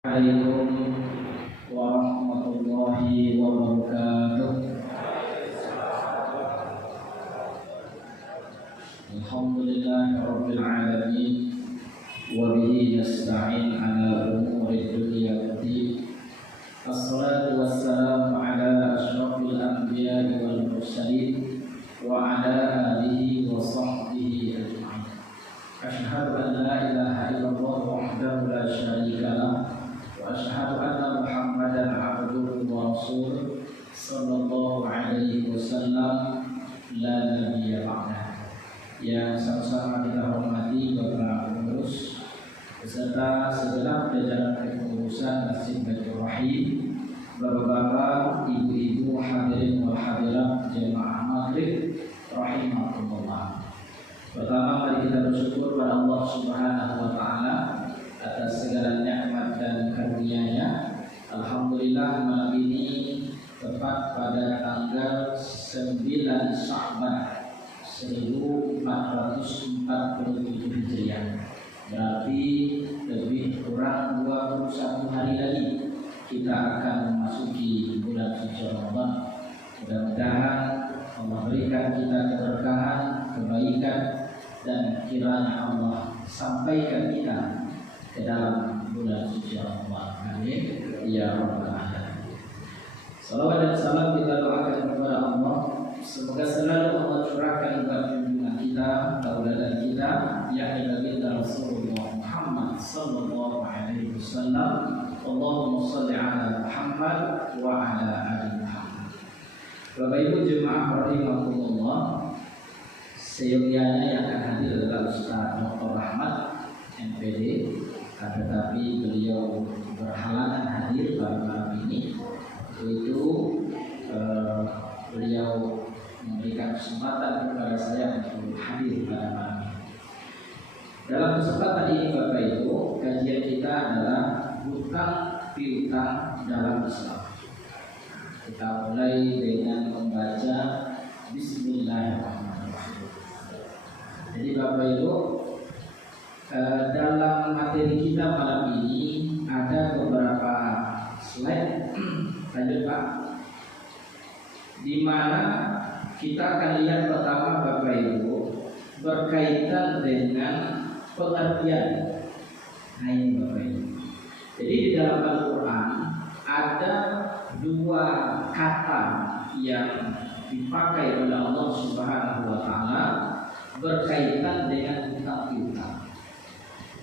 Assalamualaikum warahmatullahi wabarakatuh. Alhamdulillahi rabbil alamin wa bihi nasta'in ala umuri dunya waddin. Assalatu wassalamu ala asyrafil anbiya'i wal mursalin wa ala alihi wa sahbihi ajma'in. Asyhadu an la ilaha illallah wahdahu la syarika lah wa asyhadu anna Muhammadan abduhu wa rasuluh sallallahu alaihi wasallam la nabiyya ba'dah. Yang sama-sama kita hormati Bapak pengurus beserta segenap jajaran kepengurusan Masjid Baitur Rahim, Bapak-bapak, ibu-ibu, hadirin wal hadirat jemaah maghrib rahimakumullah. Pertama, mari kita bersyukur pada Allah Subhanahu wa taala atas segala nikmat dan karunia-Nya. Alhamdulillah, malam ini tepat pada tanggal 9 Sya'ban 1447 Hijriah. Berarti lebih kurang 21 hari lagi kita akan memasuki bulan suci Ramadan. Mudah-mudahan Allah berikan kita keberkahan, kebaikan, dan kiranya Allah sampaikan kita ke dalam bulan suci Ramadan. Amin ya rabbal alamin. Salawat dan salam kita doakan kepada Allah, semoga selalu Allah curahkan junjungan kita, tauladan kita, yakni baginda Rasulullah Muhammad sallallahu alaihi wasallam. Allahumma shalli ala Muhammad wa ala ali Muhammad. Bapak Ibu jemaah rahimakumullah, seyogianya yang akan hadir adalah Ustaz Dr. Rahmat MPD, tetapi beliau berhalangan hadir pada malam ini. Itu beliau memberikan kesempatan kepada saya untuk hadir pada malam ini. Dalam kesempatan ini Bapak Ibu, kajian kita adalah hutang piutang dalam Islam. Kita mulai dengan membaca Bismillahirrahmanirrahim. Jadi Bapak Ibu, dalam materi kita malam ini ada beberapa slide. Lanjut Pak. Di mana kita akan lihat pertama Bapak Ibu berkaitan dengan pengertian. Nah ini Bapak Ibu. Jadi di dalam Al-Quran ada dua kata yang dipakai oleh Allah Subhanahu wa taala berkaitan dengan hutang piutang.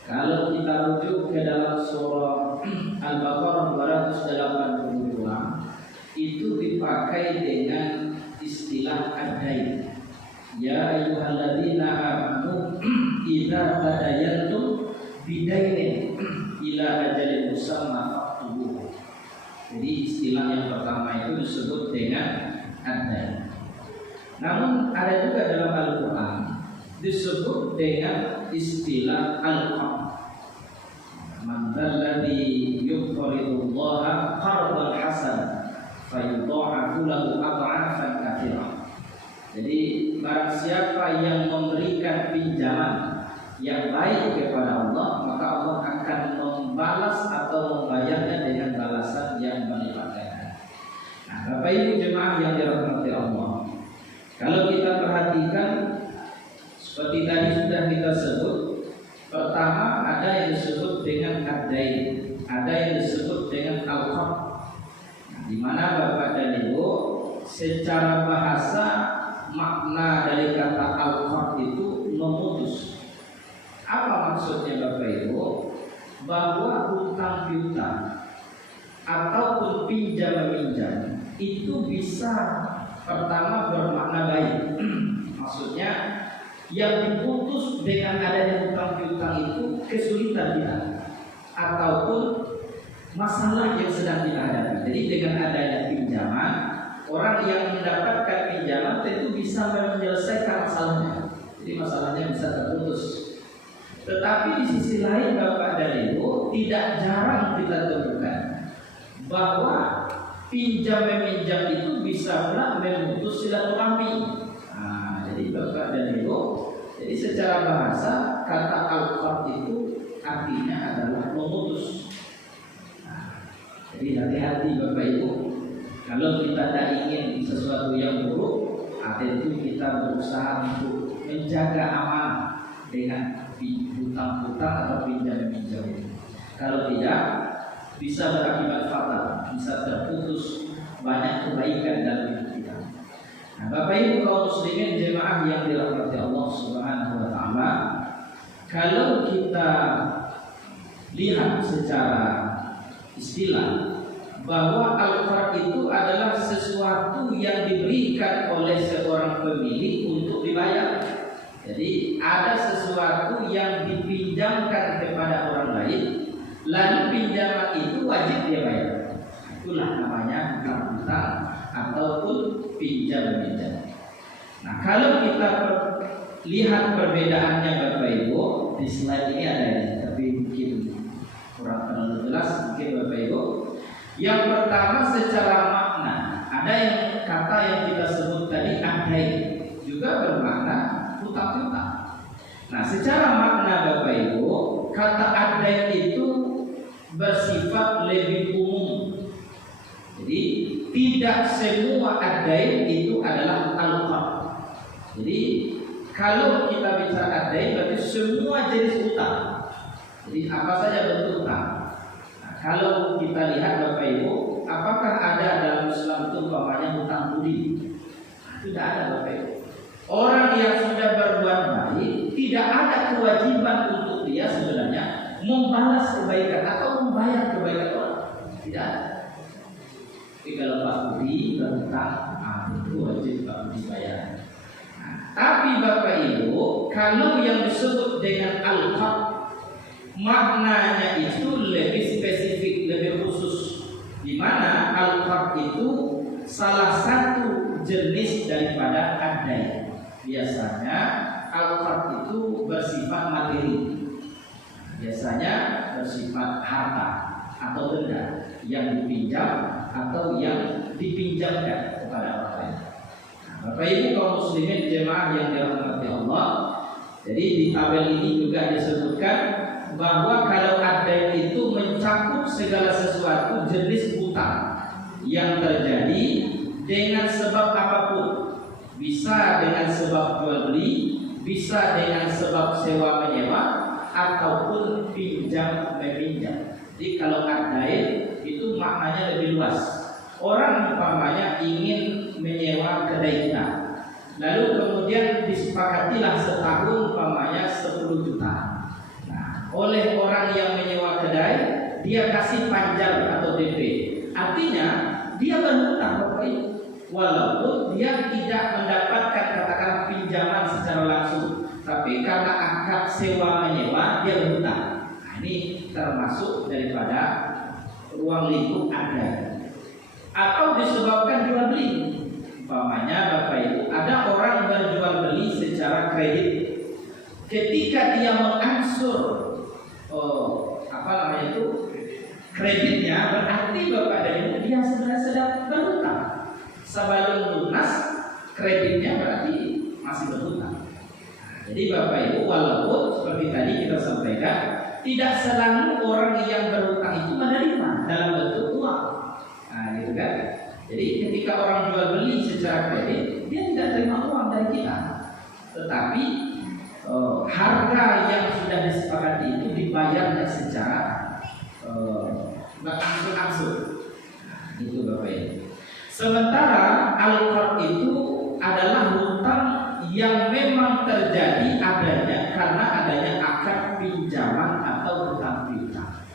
Kalau kita rujuk ke dalam surah Al-Baqarah 282, itu dipakai dengan istilah ad-dain. Ya ayyuhalladzina amanu idza tadayantum bidainin ila ajalin musamma faktubuh. Jadi istilah yang pertama itu disebut dengan ad-dain. Namun ada juga dalam Al-Quran disebut dengan istilah al-qard. Man dzalladzi yuqridullaha qardan hasanan fayudha'afu lahu ad'afan katsirah. Jadi barang siapa yang memberikan pinjaman yang baik kepada Allah, maka Allah akan membalas atau membayarnya dengan balasan yang berlipat ganda. Nah, Bapak Ibu jemaah yang dirahmati Allah, kalau kita perhatikan seperti tadi sudah kita sebut, pertama ada yang disebut dengan ad-dain, ada yang disebut dengan al-qard. Nah, di mana Bapak dan Ibu secara bahasa makna dari kata al-qard itu memutus. Apa maksudnya Bapak Ibu? Bahwa hutang piutang ataupun pinjam meminjam itu bisa pertama bermakna baik. Maksudnya yang diputus dengan adanya hutang piutang itu kesulitan kita ataupun masalah yang sedang kita hadapi. Jadi dengan adanya pinjaman, orang yang mendapatkan pinjaman tentu bisa menyelesaikan masalahnya. Jadi masalahnya bisa terputus. Tetapi di sisi lain Bapak dan Ibu, tidak jarang kita temukan bahwa pinjam meminjam itu bisa pula memutus silaturahmi. Nah, jadi Bapak dan Ibu, jadi secara bahasa kata al-qard itu artinya adalah memutus. Jadi hati-hati Bapak Ibu, kalau kita tidak ingin sesuatu yang buruk, tentu kita berusaha untuk menjaga amanah dengan hutang-hutang atau pinjam-pinjam. Kalau tidak, bisa berakibat fatal, bisa terputus banyak kebaikan dalam hidup kita. Nah, Bapak Ibu kaum muslimin jemaah yang dirahmati Allah Subhanahu wa taala, kalau kita lihat secara istilah bahwa al-qard itu adalah sesuatu yang diberikan oleh seorang pemilik untuk dibayar. Jadi ada sesuatu yang dipinjamkan kepada orang lain, lalu pinjaman itu wajib dia bayar. Itulah namanya hutang ataupun pinjam-pinjam. Nah, kalau kita lihat perbedaannya Bapak Ibu, di slide ini ada ini, tapi mungkin kurang terlalu jelas mungkin Bapak Ibu. Yang pertama secara makna, ada yang kata yang kita sebut tadi adai, juga bermakna hutang-hutang. Nah, secara makna Bapak Ibu, kata adai itu bersifat lebih umum. Jadi tidak semua adai itu adalah al-qard. Jadi kalau kita bicara adai berarti semua jenis utang. Jadi apa saja bentuk utang. Nah, kalau kita lihat Bapak Ibu, apakah ada dalam Islam itu umpamanya hutang budi? Tidak ada Bapak Ibu. Orang yang sudah berbuat baik tidak ada kewajiban untuk dia sebenarnya membalas kebaikan atau membayar kebaikan orang. Tidak ada. Tapi kalau Pak Budi berhutang, itu wajib Pak Budi bayar. Nah, tapi Bapak Ibu, kalau yang disebut dengan al-qard, maknanya itu lebih spesifik, lebih khusus. Di mana al-qard itu salah satu jenis daripada adai. Biasanya al-qard itu bersifat materi. Biasanya bersifat harta atau benda yang dipinjam atau yang dipinjamkan kepada orang lain. Nah, Bapak Ibu kaum muslimin jemaah yang dirahmati Allah, jadi di tabel ini juga disebutkan bahwa kalau adai itu mencakup segala sesuatu jenis hutang yang terjadi dengan sebab apapun. Bisa dengan sebab jual beli, bisa dengan sebab sewa menyewa, ataupun pinjam meminjam. Jadi kalau adai itu maknanya lebih luas. Orang umpamanya ingin menyewa kedai kita, lalu kemudian disepakatilah setahun umpamanya 10 juta. Nah, oleh orang yang menyewa kedai, dia kasih panjang atau DP. Artinya dia berhutang Bapak Ibu. Walaupun dia tidak mendapatkan katakan pinjaman secara langsung, tapi karena akad sewa menyewa dia berhutang. Nah, ini termasuk daripada ruang lingkup adai. Atau disebabkan jual beli. Umpamanya Bapak Ibu, ada orang berjual beli secara kredit. Ketika dia mengangsur kreditnya, berarti Bapak dan Ibu dia sebenarnya sedang berhutang. Sebelum lunas kreditnya berarti masih berhutang. Jadi Bapak Ibu, walaupun seperti tadi kita sampaikan, tidak selalu orang yang berhutang itu menerima dalam bentuk uang. Nah, gitu kan? Jadi ketika orang jual beli secara kredit, dia tidak terima uang dari kita, tetapi harga yang sudah disepakati itu dibayarnya secara berangsur-angsur. Nah, itu Bapak Ibu. Sementara al-qard itu adalah hutang yang memang terjadi adanya karena adanya akad pinjaman atau hutang piutang.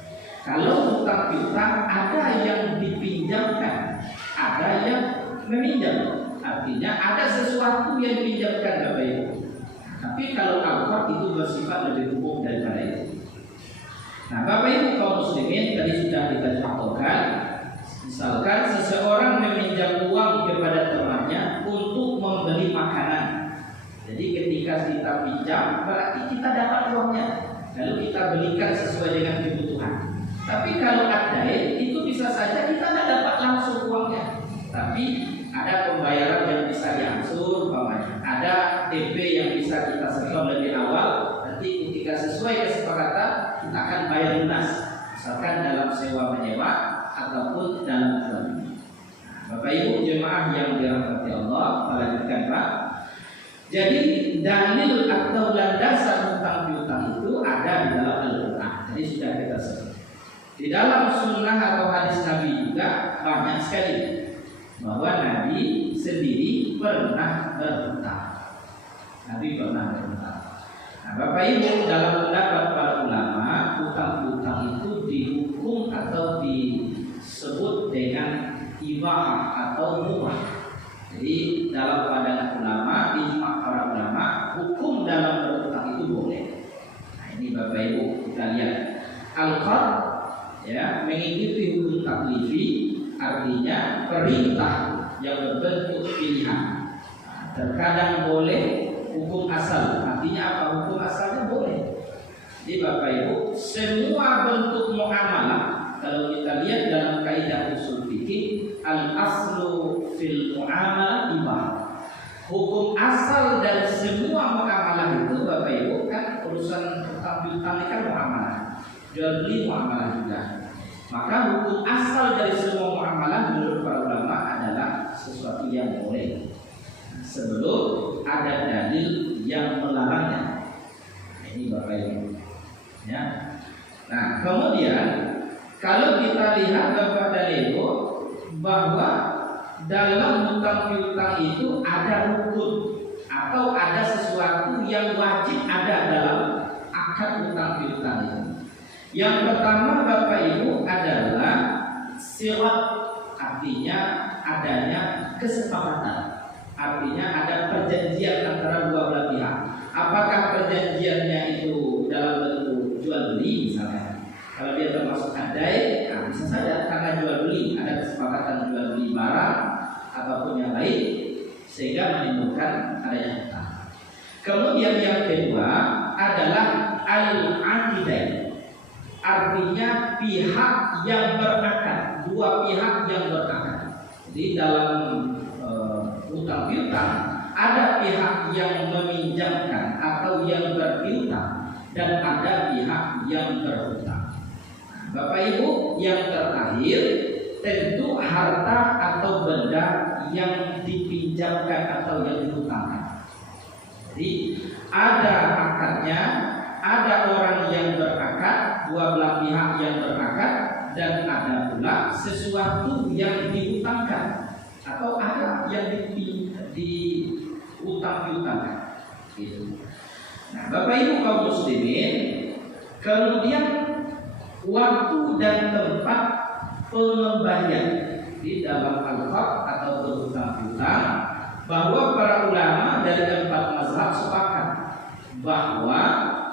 Kalau hutang piutang ada yang dipinjamkan, ada yang meminjam. Artinya ada sesuatu yang dipinjamkan Bapak Ibu. Tapi kalau al-qard itu bersifat lebih umum daripada itu. Nah, Bapak Ibu kaum muslimin, tadi sudah kita contohkan. Misalkan seseorang meminjam uang kepada temannya untuk membeli makanan. Jadi ketika kita pinjam, berarti kita dapat uangnya, lalu kita belikan sesuai dengan kebutuhan. Tapi kalau adai itu bisa saja kita tidak dapat langsung uangnya, tapi ada pembayaran yang bisa diangsur, ada DP yang bisa kita setor lebih awal. Nanti ketika sesuai kesepakatan kita akan bayar lunas. Misalkan dalam sewa menyewa, ataupun dalam jual beli. Bapak Ibu jemaah yang dirahmati Allah, lanjutkan Pak. Jadi dalil atau landasan hutang piutang itu ada di dalam Al-Quran. Jadi sudah kita sebut. Di dalam sunnah atau hadis Nabi juga banyak sekali bahwa Nabi sendiri pernah berhutang. Nabi pernah berhutang. Nah, Bapak Ibu dalam pendapat para ulama, hutang piutang itu dihukum atau disebut dengan ibahah atau mubah. Jadi dalam pandangan ulama, ijma para ulama, hukum dalam berhutang itu boleh. Nah, ini Bapak Ibu kita lihat al-qard ya, mengikuti hukum taklifi, artinya perintah yang berbentuk pilihan. Nah, terkadang boleh hukum asal, artinya apa? Hukum asalnya boleh. Jadi Bapak Ibu, semua bentuk muamalah, kalau kita lihat dalam kaidah usul fikih, al-aslu fil muamalah ibah. Hukum asal dari semua muamalah itu Bapak Ibu kan urusan hutang piutang ini kan muamalah, jual beli muamalah juga. Maka hukum asal dari semua muamalah menurut para ulama adalah sesuatu yang boleh sebelum ada dalil yang melarangnya. Ini Bapak Ibu ya. Nah kemudian kalau kita lihat Bapak dan Ibu bahwa dalam hutang piutang itu ada rukun atau ada sesuatu yang wajib ada dalam akad hutang piutang itu. Yang pertama Bapak Ibu adalah sirat, artinya adanya kesepakatan, artinya ada perjanjian antara dua belah pihak. Apakah perjanjiannya itu dalam bentuk jual beli misalnya? Kalau dia termasuk adai, nah bisa saja karena jual beli ada kesepakatan jual beli barang ataupun yang lain sehingga menimbulkan adanya hutang. Kemudian yang kedua adalah al-aqidain, artinya pihak yang berakad, dua pihak yang berakad. Jadi dalam hutang piutang ada pihak yang meminjamkan atau yang berpiutang dan ada pihak yang berhutang. Bapak Ibu yang terakhir tentu harta atau benda yang dipinjamkan atau yang dihutangkan. Jadi ada akadnya, ada orang yang berakad, dua belah pihak yang berakad, dan ada pula sesuatu yang dihutangkan atau ada yang dihutang-piutangkan. Gitu. Nah, Bapak Ibu kaum muslimin, kemudian waktu dan tempat pengembalian di dalam al-qard atau berhutang piutang, bahwa para ulama dari empat mazhab sepakat bahwa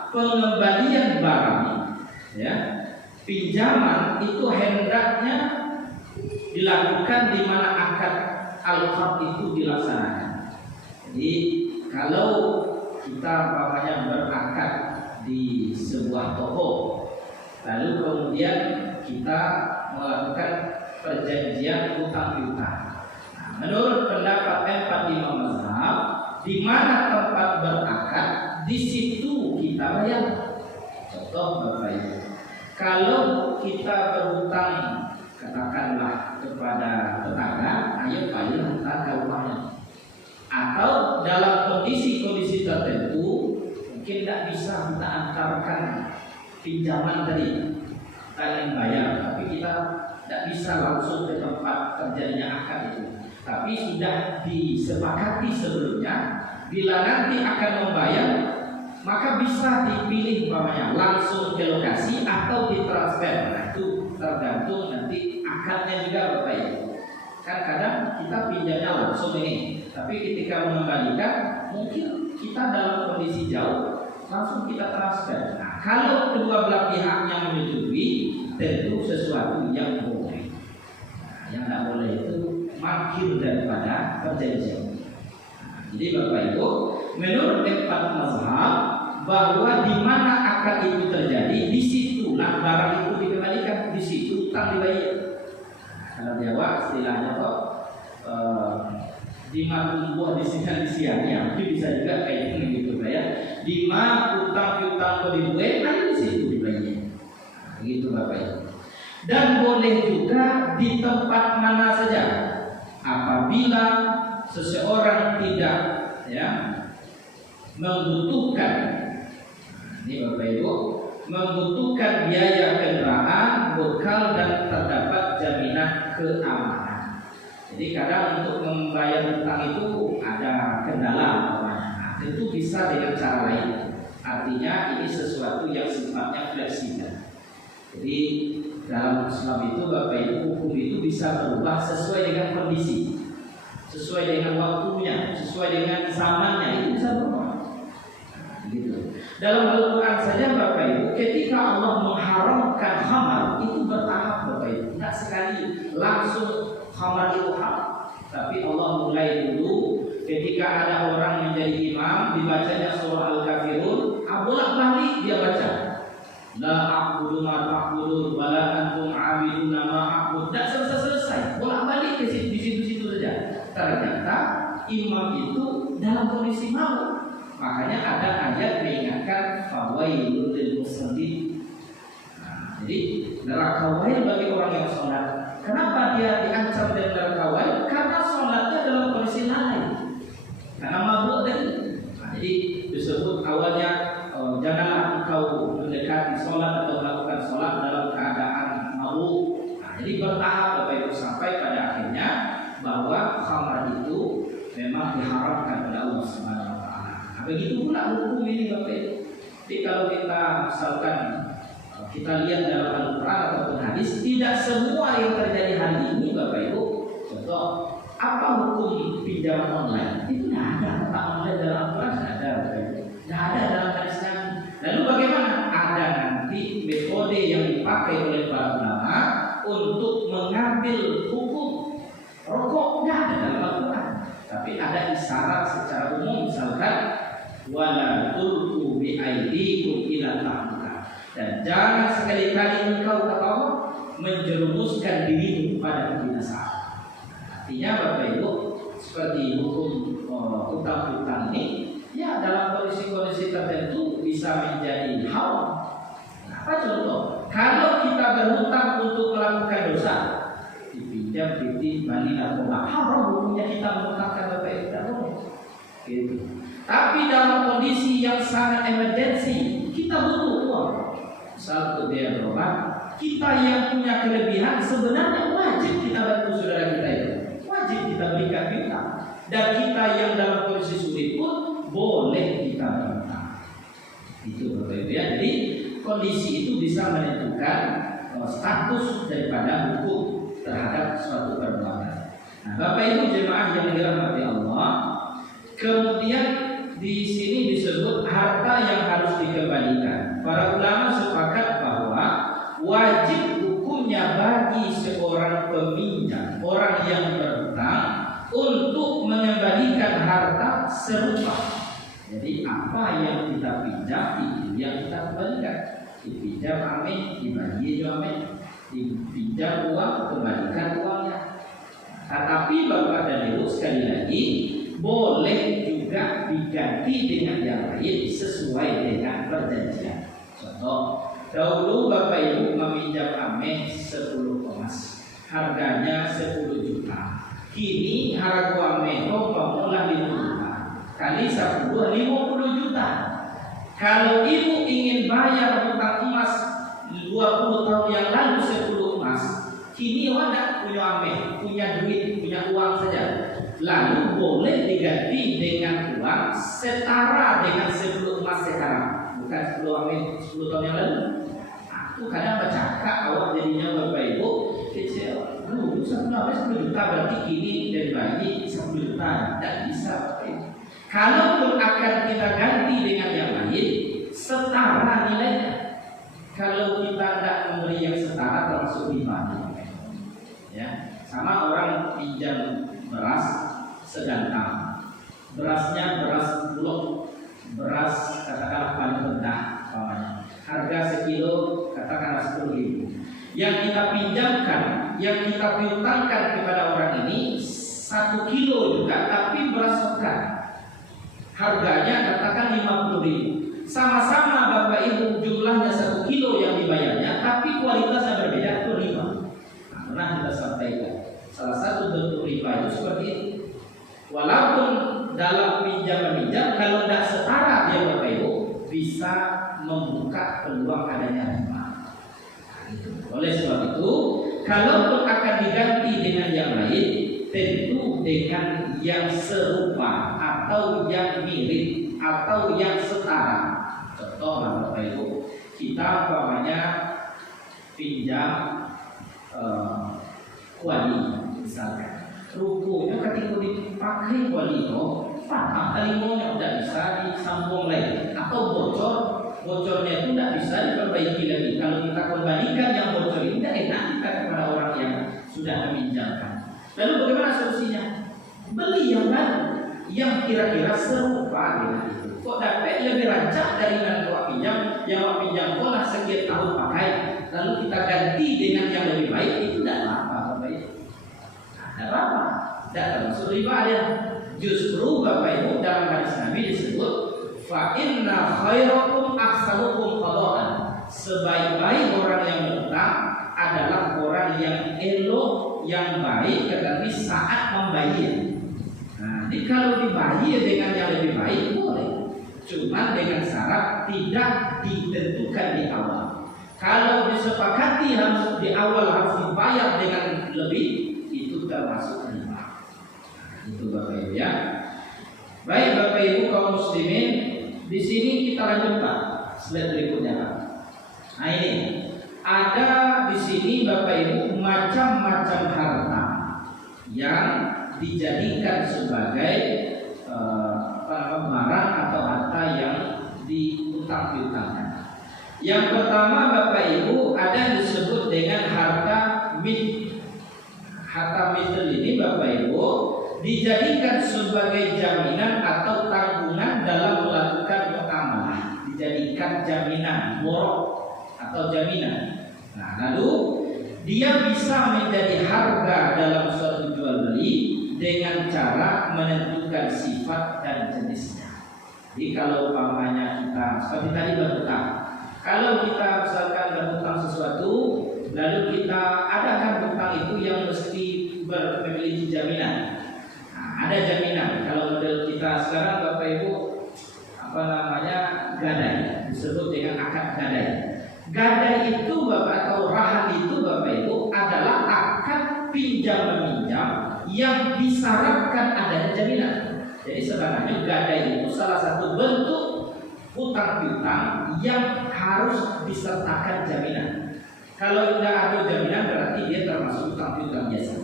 pengembalian barang ya, pinjaman itu hendaknya dilakukan di mana akad al-qard itu dilaksanakan. Jadi kalau kita umpamanya berakad di sebuah toko, lalu kemudian kita melakukan perjanjian hutang piutang. Nah, menurut pendapat empat imam mazhab, di mana tempat berakad, di situ kita bayar. Contoh Bapak Ibu, kalau kita berhutang katakanlah kepada tetangga, ayo bayar hutang ke rumahnya. Atau dalam kondisi-kondisi tertentu mungkin tidak bisa kita antarkan pinjaman tadi, kita yang bayar, tapi kita tidak bisa langsung ke tempat terjadinya akad itu. Tapi sudah disepakati sebelumnya, bila nanti akan membayar, maka bisa dipilih umpamanya langsung ke lokasi atau ditransfer. Nah, itu tergantung nanti akadnya juga Bapak Ibu. Kan kadang kita pinjamnya langsung ini, tapi ketika mengembalikan mungkin kita dalam kondisi jauh, langsung kita transfer. Nah, kalau kedua belah pihaknya menyetujui, tentu sesuatu yang boleh. Nah, yang tidak boleh itu makir daripada perjanjian. Nah, jadi Bapak Ibu, menurut empat mazhab bahwa di mana akad itu terjadi, di situlah barang itu dikembalikan, di situ hutang dibayar. Kalau Jawa istilahnya kok di buah di siang ya, mungkin bisa juga kayak gitu ya. Di mana utang piutang kau dibuat, ada di situ dibayar. Begitu Bapak Ibu. dan boleh juga di tempat mana saja apabila seseorang tidak membutuhkan, ini Bapak Ibu, membutuhkan biaya kendaraan, bekal dan terdapat jaminan keamanan. Jadi kadang untuk membayar hutang itu ada kendala, tentu bisa dengan cara lain. Artinya ini sesuatu yang sifatnya fleksibel. Jadi dalam Islam itu Bapak Ibu, hukum itu bisa berubah sesuai dengan kondisi, sesuai dengan waktunya, sesuai dengan zamannya, itu bisa berubah. Gitu. Dalam Al-Quran saja Bapak Ibu, ketika Allah mengharamkan khamar itu bertahap Bapak Ibu, tidak sekali langsung khamar itu haram, tapi Allah mulai dulu ketika ada orang menjadi imam, dibacanya surah Al-Kafirun, bolak-balik dia baca, la a'budu ma ta'budun wa la antum 'abiduna ma a'bud, tidak selesai, bolak-balik di situ saja. Ternyata imam itu dalam kondisi malu. Makanya ada ayat mengingatkan fawailul lil musallin. Jadi neraka wail bagi orang yang sholat. Kenapa dia diancam dengan neraka wail? Karena sholatnya dalam kondisi lalai, karena mabuk tadi. Jadi disebut awalnya janganlah engkau mendekati sholat atau melakukan sholat dalam keadaan mabuk. Jadi bertahap Bapak Ibu sampai pada akhirnya bahwa khamar itu memang diharamkan oleh Allah Subhanahu wa taala. Begitu pula hukum ini Bapak Ibu. Jadi kalau kita misalkan kita lihat dalam Al-Quran ataupun hadis, tidak semua yang terjadi hari ini Bapak Ibu. Contoh, apa hukum pinjaman online? Itu tidak ada. Tentang online dalam Al-Quran tidak ada Bapak Ibu. Tidak ada dalam hadis Nabi. Lalu bagaimana? Ada nanti metode yang dipakai oleh para ulama untuk mengambil hukum rokok, tidak ada dalam Al-Quran. Tapi ada isyarat secara umum, misalkan wala tulqu bi aydikum ila tahluka, dan jangan sekali-kali engkau menjerumuskan dirimu pada kebinasaan. Artinya Bapak Ibu, seperti hukum hutang-hutang ini, ya dalam kondisi-kondisi tertentu bisa menjadi haram. Apa contoh? Kalau kita berhutang untuk melakukan dosa, dipinjam, balik narkoba, haram hukumnya kita menghutangkan Bapak Ibu, tidak boleh. Gitu. Tapi dalam kondisi yang sangat emergensi, kita butuh uang, misal untuk biaya berobat, kita yang punya kelebihan sebenarnya wajib kita bantu saudara kita itu, wajib kita berikan kita. Dan kita yang dalam kondisi sulit pun boleh kita minta. Itu Bapak Ibu ya. Jadi kondisi itu bisa menentukan status daripada hukum terhadap suatu perbuatan. Nah, Bapak Ibu jemaah yang dirahmati Allah, kemudian di sini disebut harta yang harus dikembalikan. Para ulama sepakat bahwa wajib hukumnya bagi seorang peminjam, orang yang berhutang, untuk mengembalikan harta serupa. Jadi apa yang kita pinjam itu yang kita kembalikan. Dipinjam amin, dibagi juga amin. Dipinjam uang, kembalikan uangnya. Tetapi Bapak dan Ibu sekali lagi, boleh juga diganti dengan yang lain sesuai dengan perjanjian. Contoh, dahulu Bapak Ibu meminjam amin 10 emas, harganya 10 juta. Kini harga amin mulai 5 juta, kali 10 50 juta. Kalau ibu ingin bayar hutang emas 20 tahun yang lalu 10 emas, kini ada punya amin, punya duit, punya uang saja. Lalu boleh diganti dengan uang setara dengan 10 emas sekarang, bukan 10 amin 10 tahun yang lalu. Itu kadang bercakap awak jadinya Bapak Ibu kecil. Dulu 10 juta berarti kini dan bagi 10 juta, tidak bisa Bapak Ibu. Kalaupun akan kita ganti dengan yang lain, setara nilainya. Kalau kita tidak memberi yang setara termasuk riba. Ya, sama orang pinjam beras sedangkan berasnya beras bulog, beras katakanlah paling rendah, harga sekilo katakanlah 10.000. Yang kita pinjamkan, yang kita piutangkan kepada orang ini 1 kilo juga, tapi beras segar, harganya katakan 50.000. sama-sama Bapak Ibu jumlahnya 1 kilo yang dibayarnya, tapi kualitasnya berbeda, itu riba. Nah, pernah kita sampaikan salah satu bentuk riba itu seperti itu. Walaupun dalam pinjam-meminjam kalau tidak setara dia Bapak Ibu bisa membuka peluang adanya riba. Oleh sebab itu, kalaupun akan diganti dengan yang lain, tentu dengan yang serupa atau yang mirip atau yang setara. Contoh Bapak Ibu, kita umpamanya pinjam kuali misalkan, rukunya ketika dipakai kuali itu patah talinya tidak bisa disambung lagi atau bocor. Bocornya itu tidak bisa diperbaiki lagi. Kalau kita kembalikan yang bocor ini, tidak enak kita kepada orang yang sudah meminjamkan. Lalu bagaimana solusinya? Beli yang baru, yang kira-kira serupa dengan itu. Kok dapat lebih rancak dari yang awak pinjam pola sekian tahun pakai, lalu kita ganti dengan yang lebih baik, itu tidak apa-apa, Bapak Ibu. Tidak apa-apa, tidak termasuk riba ya. Justru Bapak Ibu dalam hadis Nabi disebut fa inna khairakum ahsanukum qada'an. Sebaik-baik orang yang berutang adalah orang yang elok, yang baik tetapi saat membayar. Nah, jadi kalau dibayar dengan yang lebih baik boleh, cuma dengan syarat tidak ditentukan di awal. Kalau disepakati harus di awal harus dibayar dengan lebih, itu termasuk riba. Itu Bapak Ibu ya. Baik Bapak Ibu kaum muslimin, di sini kita lanjutkan slide berikutnya. Nah ini ada di sini Bapak Ibu macam-macam harta yang dijadikan sebagai barang atau harta yang diutang-piutangkan. Yang pertama Bapak Ibu ada yang disebut dengan harta mit. Harta middle ini Bapak Ibu dijadikan sebagai jaminan atau tanggungan dalam melakukan muamalah. Dijadikan jaminan, borok atau jaminan. Nah, lalu dia bisa menjadi harga dalam suatu jual beli dengan cara menentukan sifat dan jenisnya. Jadi kalau umpamanya kita seperti tadi berhutang, kalau kita misalkan berhutang sesuatu, lalu kita adakan hutang itu yang mesti memiliki jaminan. Nah, ada jaminan. Kalau model kita sekarang Bapak Ibu gadai, disebut dengan akad gadai. Gadai itu Bapak atau rahan itu Bapak Ibu adalah akad pinjam meminjam yang disyaratkan adanya jaminan. Jadi sebenarnya gadai itu salah satu bentuk hutang piutang yang harus disertakan jaminan. Kalau tidak ada jaminan berarti dia termasuk hutang piutang biasa.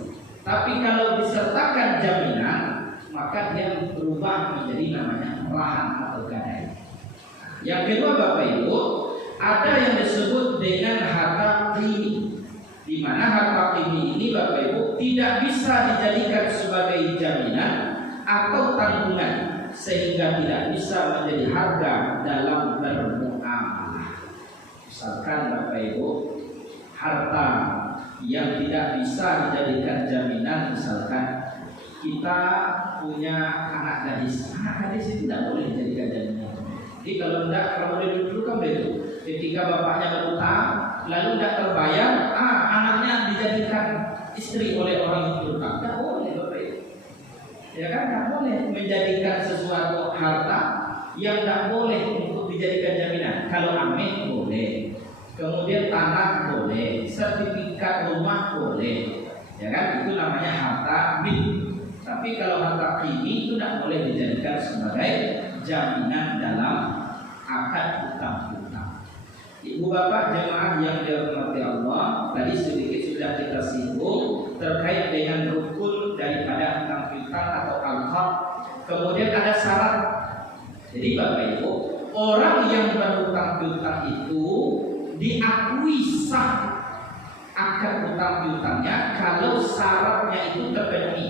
Tapi kalau disertakan jaminan maka dia berubah menjadi namanya rahan atau gadai. Yang kedua Bapak Ibu, ada yang disebut dengan harta qimi, di mana harta qimi ini Bapak Ibu tidak bisa dijadikan sebagai jaminan atau tanggungan sehingga tidak bisa menjadi harga dalam bermuamalah. Misalkan Bapak Ibu harta yang tidak bisa dijadikan jaminan, misalkan kita punya anak gadis itu tidak boleh dijadikan jaminan. Jadi kalau boleh dulu kan begitu. Ketika bapaknya berutang lalu tidak terbayar, anaknya dijadikan istri oleh orang yang berutang, tidak boleh Bapak Ibu. Ya kan, tidak boleh menjadikan sesuatu harta yang tidak boleh untuk dijadikan jaminan. Kalau amin boleh, kemudian tanah boleh, sertifikat rumah boleh, ya kan, itu namanya harta mit. Tapi kalau harta qimi itu tidak boleh dijadikan sebagai jaminan dalam akad hutang-piutang. Ibu bapak jemaah yang dirahmati Allah, tadi sedikit sudah kita singgung terkait dengan rukun daripada hutang-piutang atau al-haq. Kemudian ada syarat. Jadi Bapak Ibu, orang yang berhutang-piutang itu diakui sah akad hutang-piutangnya kalau syaratnya itu terpenuhi.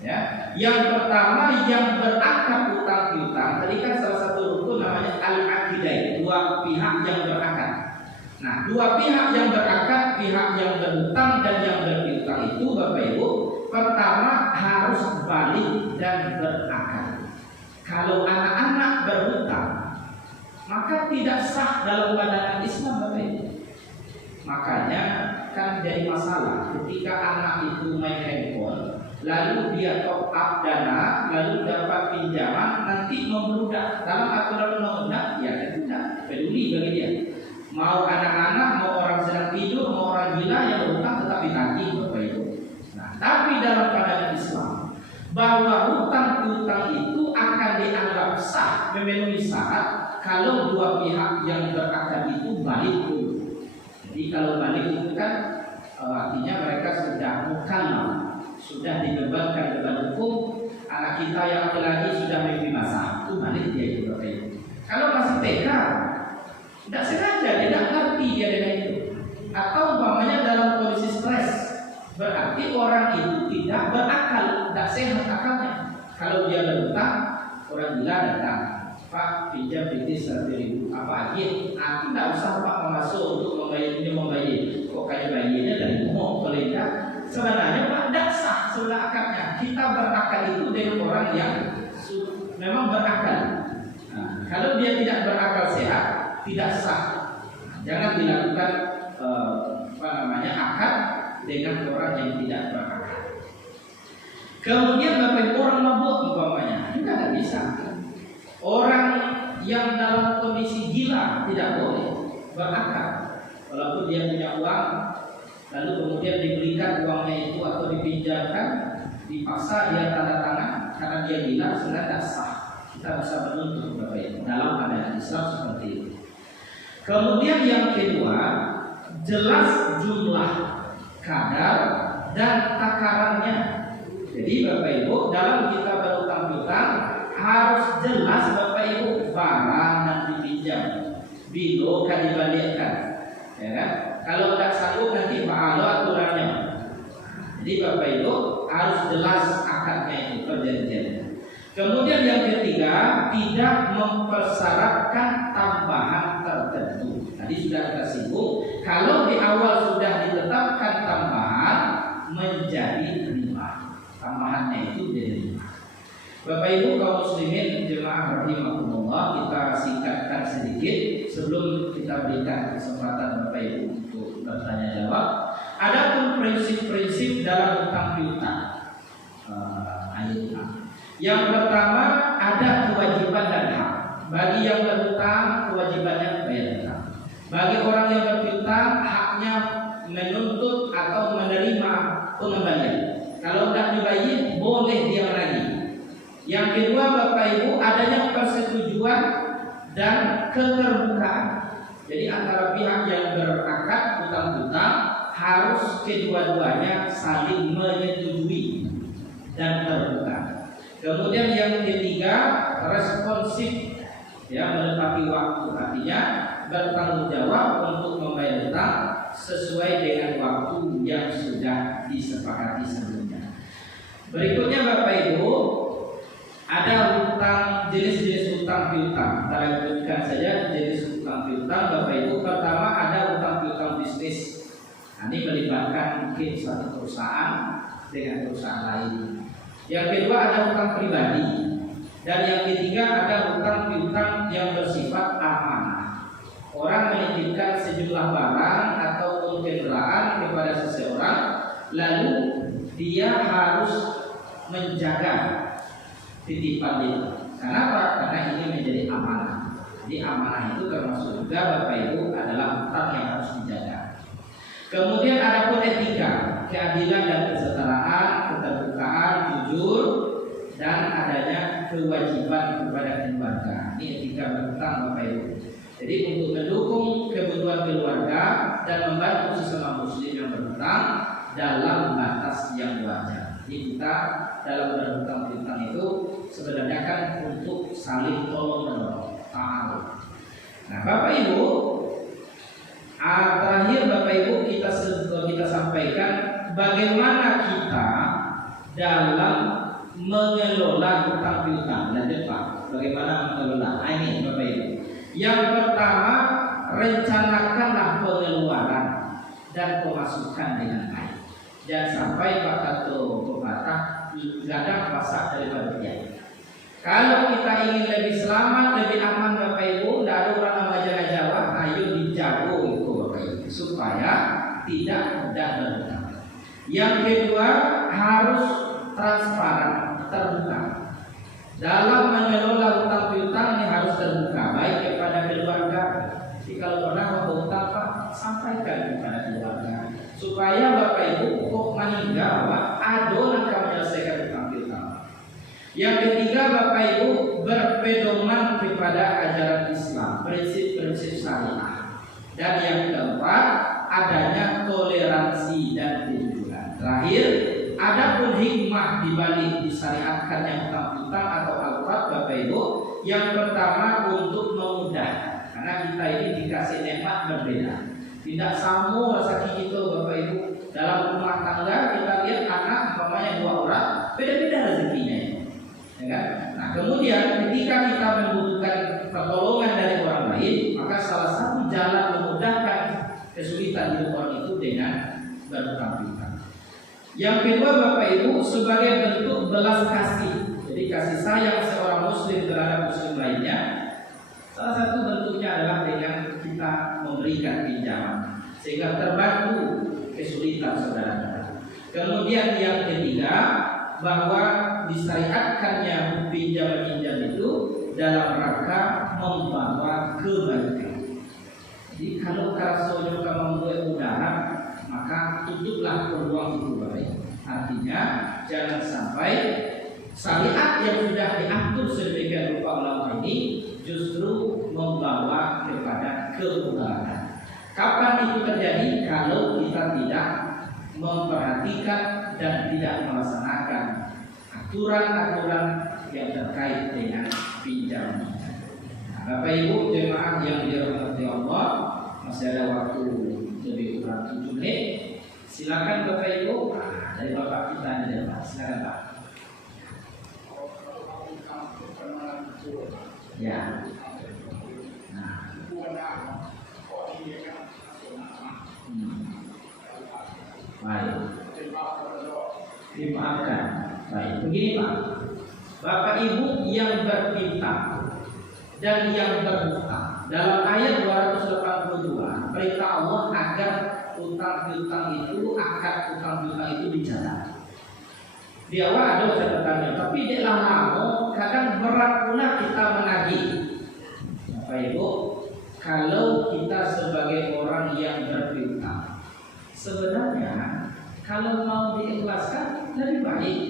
Ya, yang pertama yang berakad hutang piutang, tadi kan salah satu rukun namanya al-aqidai, dua pihak yang berakad. Nah, dua pihak yang berakad, pihak yang berhutang dan yang berpiutang itu Bapak Ibu, pertama harus balik dan berakad. Kalau anak-anak berhutang, maka tidak sah dalam pandangan Islam Bapak Ibu. Makanya kan jadi masalah ketika anak itu main handphone, lalu dia top up dana, lalu dapat pinjaman, nanti membludak. Dalam aturan undang-undang, ya kan tidak peduli bagi dia. Mau anak-anak, mau orang sedang tidur, mau orang gila yang berhutang tetap ditagih Bapak Ibu. Nah, tapi dalam pandangan Islam bahwa hutang piutang itu akan dianggap sah memenuhi syarat kalau dua pihak yang berakad itu balik dulu. Jadi kalau balik itu kan artinya mereka sudah mukallaf, sudah dibebankan beban hukum. Anak kita yang laki-laki sudah mimpi masa, itu balik dia itu Bapak Ibu. Kalau masih TK, tidak sengaja, tidak ngerti dia dengan itu, atau umpamanya dalam kondisi stres, berarti orang itu tidak berakal, tidak sehat akalnya. Kalau dia berhutang, orang gila datang, Pak pinjam PT 100.000, apa aja? Aku tidak usah Pak masuk untuk membayar. Kok kayak bayarnya dari umum, kalau tidak, sebenarnya Pak tidak sah sebelah akadnya. Kita berakal itu dengan orang yang memang berakal. Nah, kalau dia tidak berakal sehat, tidak sah. Jangan dilakukan akad dengan orang yang tidak berakal. Kemudian Bapak orang mabuk umpamanya, juga tidak bisa. Orang yang dalam kondisi gila tidak boleh berakal. Walaupun dia punya uang, lalu kemudian diberikan uangnya itu atau dipinjamkan, dipaksa dia tanda tangan karena dia gila, sudah tidak sah. Kita bisa menuntut Bapak Ibu dalam pandangan Islam seperti itu. Kemudian yang kedua, jelas jumlah, kadar dan takarannya. Jadi Bapak Ibu dalam kita berutang piutang harus jelas Bapak Ibu barang yang dipinjam, bilo kan dibalikkan, ya kan? Kalau tidak sanggup nanti pahala aturannya. Jadi Bapak Ibu harus jelas akadnya itu perjanjiannya. Kemudian yang ketiga, tidak mempersyaratkan tambahan tertentu. Tadi sudah kita singgung, kalau di awal sudah ditetapkan tambahan menjadi riba. Tambahannya itu jadi riba. Bapak Ibu kaum muslimin jemaah rahimakumullah, kita singkatkan sedikit sebelum kita berikan kesempatan Bapak Ibu untuk bertanya jawab. Adapun prinsip-prinsip dalam hutang piutang ayat. Yang pertama, ada kewajiban dan hak. Bagi yang berhutang, kewajibannya bayar hutang. Bagi orang yang berpiutang, haknya menuntut atau menerima pengembalian. Kalau tidak dibayar, boleh dia menagih. Yang kedua Bapak Ibu, adanya persetujuan dan keterbukaan. Jadi antara pihak yang berakad hutang-hutang harus kedua-duanya saling menyetujui dan terbuka. Kemudian yang ketiga, responsif, ya, menepati waktu, artinya bertanggung jawab untuk membayar hutang sesuai dengan waktu yang sudah disepakati sebelumnya. Berikutnya Bapak Ibu, ada hutang, jenis-jenis hutang piutang. Kita lanjutkan saja jenis hutang piutang Bapak Ibu. Pertama ada hutang piutang bisnis. Ini melibatkan mungkin suatu perusahaan dengan perusahaan lain. Yang kedua ada hutang pribadi. Dan yang ketiga ada hutang piutang yang bersifat amanah. Orang menitipkan sejumlah barang atau kendaraan kepada seseorang, lalu dia harus menjaga titipan itu. Kenapa? Karena ini menjadi amanah. Jadi amanah itu termasuk juga Bapak Ibu adalah hutang yang harus dijaga. Kemudian ada pun etika, keadilan dan kesetaraan, keterbukaan, jujur, dan adanya kewajiban kepada keluarga. Ini etika berhutang Bapak Ibu. Jadi untuk mendukung kebutuhan keluarga dan membantu sesama muslim yang berhutang dalam batas yang wajar. Jadi kita dalam berhutang piutang itu sebenarnya kan untuk saling tolong menolong, ta'awun. Nah Bapak Ibu, terakhir Bapak Ibu kita sampaikan bagaimana kita dalam mengelola hutang piutang. Lanjut Pak, bagaimana mengelola? Ini Bapak Ibu. Yang pertama, rencanakanlah pengeluaran dan pemasukan dengan baik. Jangan sampai Pak Kato pepatah gadang pasak daripada dia. Kalau kita ingin lebih selamat, lebih aman Bapak Ibu, tidak ada orang nama Jawa, ayo dijago itu Bapak Ibu, supaya tidak mudah berhutang. Yang kedua, harus transparan, terbuka. Dalam mengelola hutang piutang ini harus terbuka, baik kepada keluarga. Jadi kalau pernah berhutang Pak, sampaikan kepada keluarga, supaya Bapak Ibu kok meninggal Pak, adonan kamu menyelesaikan hutang piutang. Yang ketiga Bapak Ibu, berpedoman kepada ajaran Islam, prinsip-prinsip syariah. Dan yang keempat, adanya toleransi dan kejujuran. Terakhir, adapun hikmah dibalik disyariatkannya hutang piutang atau al-qard Bapak Ibu, yang pertama untuk memudahkan, karena kita ini dikasih nikmat berbeda. Tidak sama rezeki kita Bapak Ibu. Dalam rumah tangga kita lihat anak umpamanya 2 orang, beda-beda rezekinya. Ya kan? Nah, kemudian ketika kita membutuhkan pertolongan dari orang lain, maka salah satu jalan memudahkan kesulitan hidup orang itu dengan berhutang piutang. Yang kedua Bapak Ibu, sebagai bentuk belas kasih. Jadi kasih sayang seorang muslim terhadap muslim lainnya, salah satu bentuknya adalah dengan kita memberikan pinjaman sehingga terbantu kesulitan saudara. Kemudian yang ketiga, bahwa disyariatkannya pinjam-pinjam itu dalam rangka membawa kebaikan. Jadi kalau karasojo kamu mudah, maka tutuplah peluang itu baik. Artinya jangan sampai syariat yang sudah diatur sedemikian rupa ulama ini justru membawa kepada kemudaratan. Kapan itu terjadi? Kalau kita tidak memperhatikan dan tidak melaksanakan aturan-aturan yang terkait dengan pinjaman. Nah, Bapak Ibu jemaah yang dirahmati Allah, masih ada waktu lebih kurang 7 menit. Silakan Bapak Ibu. Nah, dari Bapak kita di depan, silakan Pak. Ya. Nah. Baik. Dimaafkan. Baik. Begini Pak. Bapak Ibu yang berpiutang dan yang berhutang, dalam ayat 282 perintah Allah agar utang piutang itu, akad utang piutang itu dicatat. Di awal ada catatannya, tapi di lama kadang berat pula kita menagih. Bapak Ibu, kalau kita sebagai orang yang berpiutang, sebenarnya kalau mau diikhlaskan lebih baik.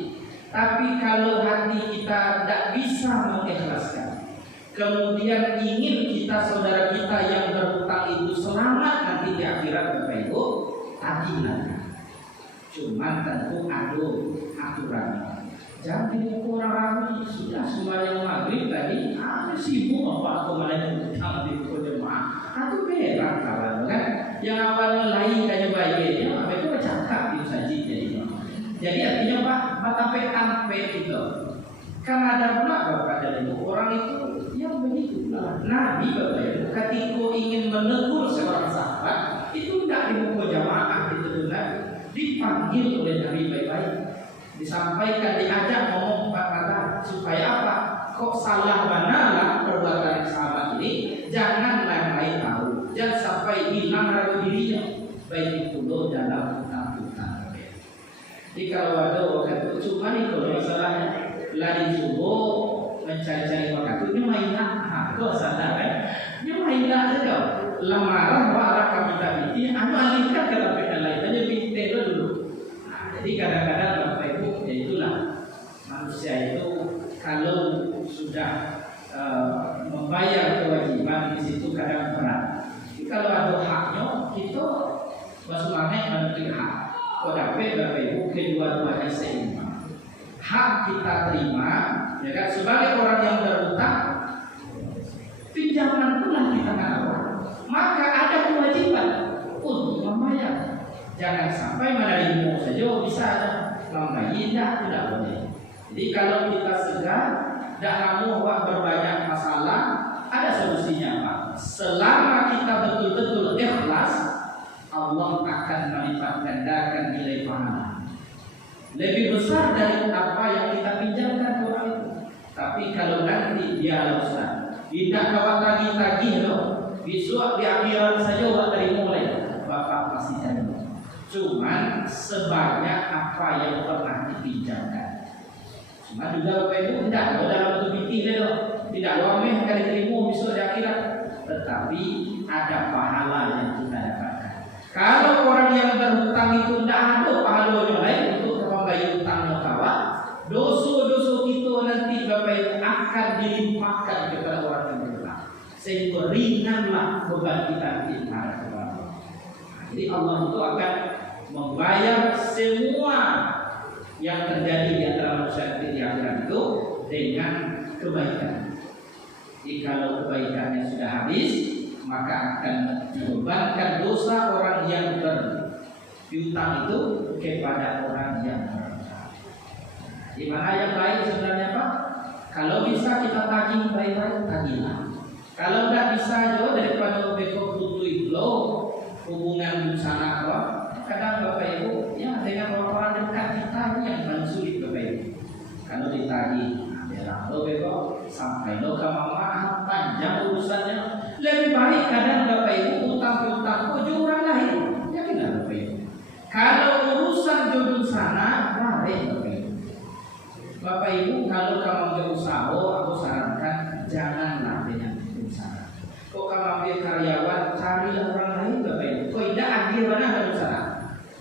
Tapi kalau hati kita tidak bisa mengikhlaskan, kemudian ingin kita saudara kita yang berhutang itu selamat nanti di akhirat Bapak Ibu, tagihlah. Cuman tentu ada aturannya. Jangan orang ragu sudah sembahyang maghrib tadi, sibuk apa aku malah utang di jemaah. Itu berat kawan kan? Yang awalnya lain kayak bayinya, apa itu cakap itu saja jadi. Jadi artinya Pak, sampai itu. Kan ada pula Bapak dari orang itu yang begitu. Nabi Bapak Ibu ketika ingin menegur seorang sahabat itu tidak di muka jamaah itu benar, dipanggil oleh Nabi baik-baik, disampaikan, diajak ngomong empat kata supaya apa? Kok salah manalah perbuatan sahabat ini, jangan lain-lain tahu, jangan sampai hilang ragu dirinya, baik itu dalam utang-utang. Jadi kalau ada waktu cuma nih kalau masalahnya lari subuh mencari-cari waktu ini mainan, kok sadar kan? Ini mainan saja. Lamaran wala kami ini, alihkan ke tempat lain aja pinter dulu. Nah, jadi kadang-kadang Bapak Ibu, ya itulah manusia itu kalau sudah membayar kewajiban di situ kadang berat. Jadi kalau ada haknya, kita bagaimana menentukan hak? Kok dapat Bapak Ibu kedua-duanya seimbang. Hak kita terima, ya kan? Sebagai orang yang berhutang, pinjaman pula kita nawar. Maka ada kewajiban untuk membayar. Jangan sampai menerima saja bisa membayar, tidak boleh. Jadi kalau kita segar, tidak mau berbanyak masalah, ada solusinya Pak. Selama kita betul-betul ikhlas, Allah akan melipat gandakan nilai pahala lebih besar dari apa yang kita pinjamkan ke orang itu. Tapi kalau nanti dia Ustaz, tidak kawat tagih-tagih loh. Besok di akhirat saja Bapak dari mulai, Bapak pasti cari. Cuman sebanyak apa yang pernah dipinjamkan. Cuma juga Bapak Ibu tidak dalam bentuk fikih loh. Tidak wameh akan diterima besok di akhirat. Tetapi ada pahala yang kita dapatkan. Kalau orang yang berhutang itu tidak ada pahalanya lain untuk membayar hutangnya kawan, dosa-dosa kita nanti Bapak Ibu akan dilimpahkan kepada orang yang berhutang, sehingga ringanlah beban kita di hadapan Allah. Jadi Allah itu akan membayar semua yang terjadi di antara manusia di akhirat itu dengan kebaikan. Jadi kalau kebaikannya sudah habis, maka akan dibebankan dosa orang yang berhutang itu kepada orang yang berhutang. Di mana yang baik sebenarnya Pak? Kalau bisa kita tagih baik-baik, tagihlah. Kalau tidak bisa jauh daripada besok butuh itu hubungan sana Pak. Kadang Bapak Ibu ya dengan orang-orang dekat kita ini yang paling sulit Bapak Ibu. Kalau ditagih lo bego sampai lo ke mama panjang urusannya. Lebih baik kadang Bapak Ibu utang kok jurang lain. Yakin nggak Bapak Ibu? Kalau urusan jodoh sana lari Bapak Ibu. Bapak Ibu kalau kamu berusaha, aku sarankan janganlah dengan usaha. Kok kamu ambil karyawan cari orang lain Bapak Ibu. Kok tidak adil mana berusaha?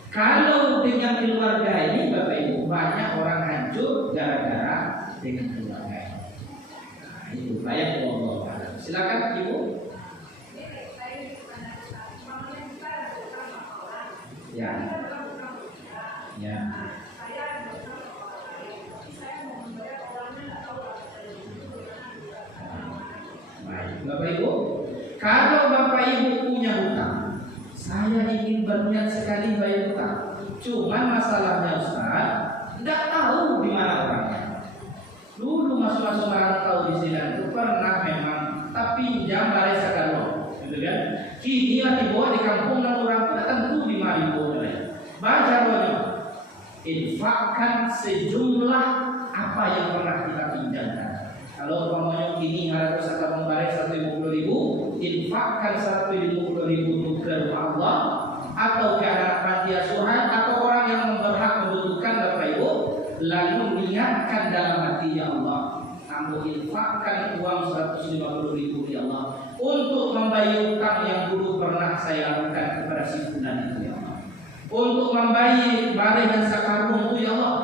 Kalau dengan keluarga ini Bapak Ibu banyak orang hancur gara-gara dengan keluarga. Nah, itu banyak Allah. Silakan Ibu. Ya. Ya. Baik, Bapak Ibu. Kalau Bapak Ibu punya hutang, saya ingin berniat sekali bayar hutang. Cuman masalahnya Ustaz, tidak tahu di mana orangnya. Dulu masuk-masuk merantau di sini itu pernah memang, tapi jam balai sekarang, gitu kan? Kini dibawa di kampung dan orang tidak tentu di Maribo. Baca doanya, infakkan sejumlah apa yang pernah kita pinjamkan. Kalau umpamanya kini harus sekarang balai 150.000, infakkan 150.000 untuk ke Allah atau ke anak panti asuhan atau orang yang berhak membutuhkan Bapak Ibu. Lalu niatkan dalam hati ya Allah, kamu infakkan uang 150.000 ya Allah untuk membayar utang yang dulu pernah saya lakukan kepada si fulan itu ya Allah, untuk membayar barang dan sakarung itu ya Allah,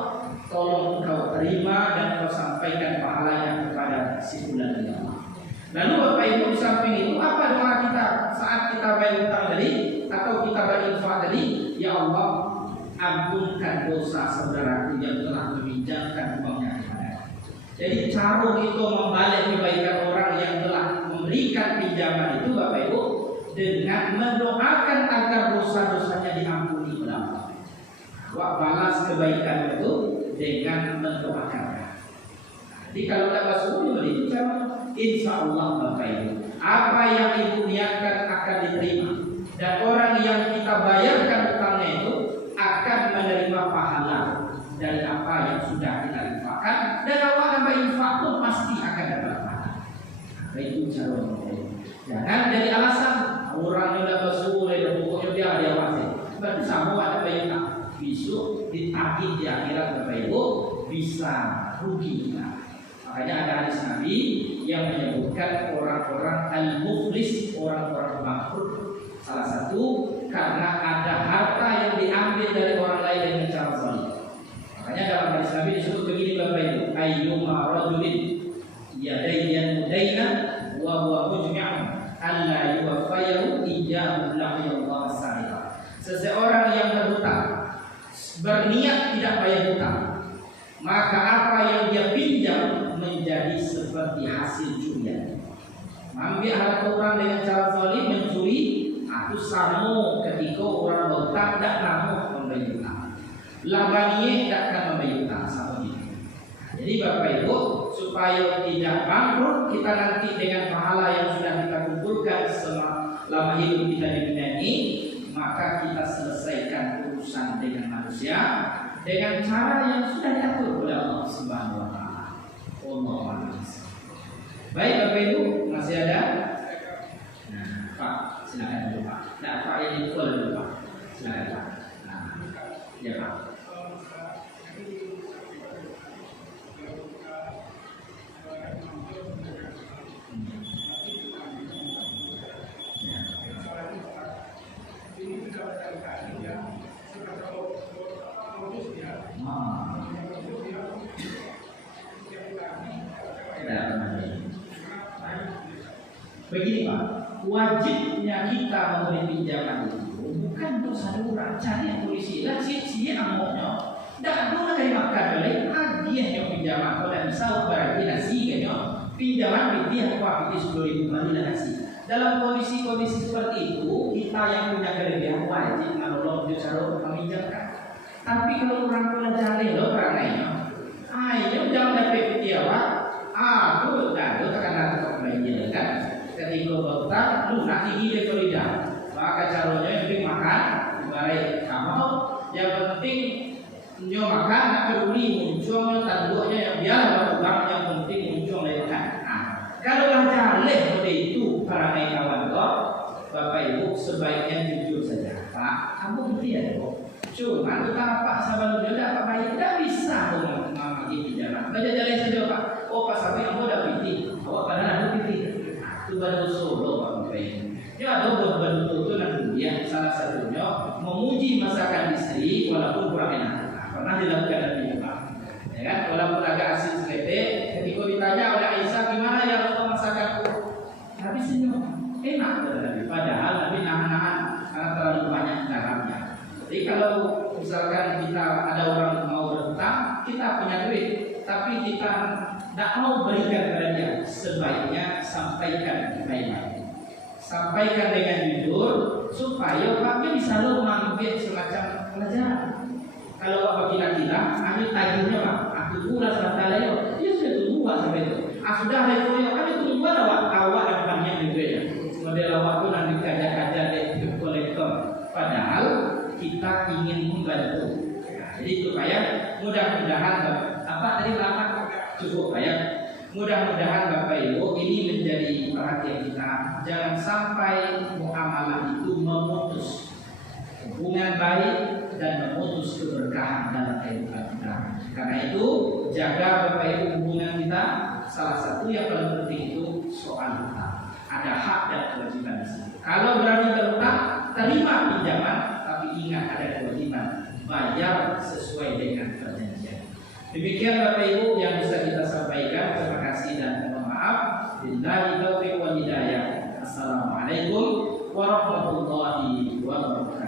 tolong engkau terima dan kau sampaikan pahalanya kepada si fulan ya Allah. Lalu Bapak Ibu di samping itu apa doa kita saat kita bayar utang tadi atau kita berinfak tadi? Ya Allah, ampunkan dosa saudaraku yang telah meminjamkan uangnya kepada. Jadi cara kita membalas kebaikan orang yang telah memberikan pinjaman itu Bapak Ibu dengan mendoakan agar dosa-dosanya diampuni oleh Allah. Wah, balas kebaikan itu dengan mendoakan. Jadi kalau tak masuk itu insya Allah Bapak Ibu, apa yang Ibu niatkan akan diterima dan orang yang kita bayarkan utangnya itu akan menerima pahala dari apa yang sudah kita infakkan, dan awal tambah infak pun pasti akan dapat pahala. Itu cara Bapak. Jangan jadi alasan orang yang dapat suruh dan pokoknya dia ada wajib. Berarti sama ada banyak besok ditagih di akhirat Bapak Ibu bisa rugi. Makanya ada hadis Nabi yang menyebutkan orang-orang al-muflis, orang-orang bangkrut. Salah satu karena ada harta yang diambil dari orang lain dengan cara zalim. Makanya dalam hadis Nabi disebut begini Bapak Ibu, ayyuma rajulin yadayyan mudaina wa huwa mujmi'un alla yuwaffayahu iyyahu la'iyallahu as-sariqa. Seseorang yang berhutang berniat tidak bayar hutang, maka apa yang dia pinjam menjadi seperti hasil curian. Ambil harta orang dengan cara zalim, mencuri, itu sama ketika orang berhutang tidak mau membayar hutang. Labaniye tidak akan membayar hutang sama itu. Jadi Bapak Ibu, supaya tidak bangkrut kita nanti dengan pahala yang sudah kita kumpulkan selama hidup kita di dunia ini, maka kita selesaikan urusan dengan manusia dengan cara yang sudah diatur oleh Allah Subhanahu wa taala. Allah. Baik Bapak Ibu, masih ada? Nah, Pak, silakan dulu Pak. Nah, Pak ini full dulu Pak. Silakan Pak. Nah, ya Pak. Begini Pak, wajibnya kita memberi pinjaman itu bukan untuk saluran cari polisi lah sih amoknya. Dak dulu kali makan oleh hadiah yang pinjaman kalau tidak bisa berarti nasi kan pinjaman dia apa itu 10.000 kali nasi. Dalam kondisi-kondisi seperti itu kita yang punya kelebihan wajib kalau dia saluran meminjamkan. Tapi kalau orang tua jale loh peranainya, ayo jangan dapat piawat, aku dah tu takkan ada belanja kan. Ketika berhutang, lu nak tinggi dari Florida, maka caranya yang makan, baik kamu. Yang penting nyo makan, nak peduli muncul tanduknya yang biasa berhutang, yang penting muncul dari makan. Kalau jale seperti itu para kawan kau, Bapak Ibu sebaiknya jujur saja. Pak, kamu berarti ya kok. Cuma kita Pak sahabat dia dapat bayar, tidak bisa mengambil pinjaman. Baca jalan saja Pak. Oh pas sampai kamu udah pitih, awak padahal ada pitih. Itu baru solo Pak Bapak. Ya ada beberapa itu nanti ya salah satunya memuji masakan istri walaupun kurang enak. Pernah dilakukan nanti Pak. Ya kan, walaupun agak asin selete, ketika ditanya oleh Aisyah gimana ya Rasulullah masakanku, Nabi senyum, enak Nabi. Padahal Nabi nahan-nahan karena terlalu banyak garamnya. Jadi kalau misalkan kita ada orang mau berhutang, kita punya duit, tapi kita tidak mau berikan kepada dia, sebaiknya sampaikan baik-baik. Sampaikan dengan jujur supaya Pak bisa lo mengambil semacam pelajaran. Kalau Bapak kita, ambil tagihnya Pak, aku pula serta layo, dia sudah tunggu sampai itu. Sudah layo, kami tunggu awak yang banyak juga ya. Model awak tu nanti kaja-kaja dari kolektor. Padahal kita ingin membantu. Nah, jadi supaya mudah-mudahan apa tadi lama cukup ya. Mudah-mudahan Bapak Ibu ini menjadi perhatian kita. Jangan sampai muamalah itu memutus hubungan baik dan memutus keberkahan dalam kehidupan kita. Karena itu jaga Bapak Ibu hubungan kita. Salah satu yang paling penting itu soal hutang. Ada hak dan kewajiban di sini. Kalau berani berhutang, terima pinjaman, tapi ingat ada kewajiban bayar sesuai dengan perjanjian. Demikian Bapak Ibu yang bisa kita sampaikan. Terima kasih dan mohon maaf. Billahi taufiq wal hidayah. Assalamualaikum warahmatullahi wabarakatuh.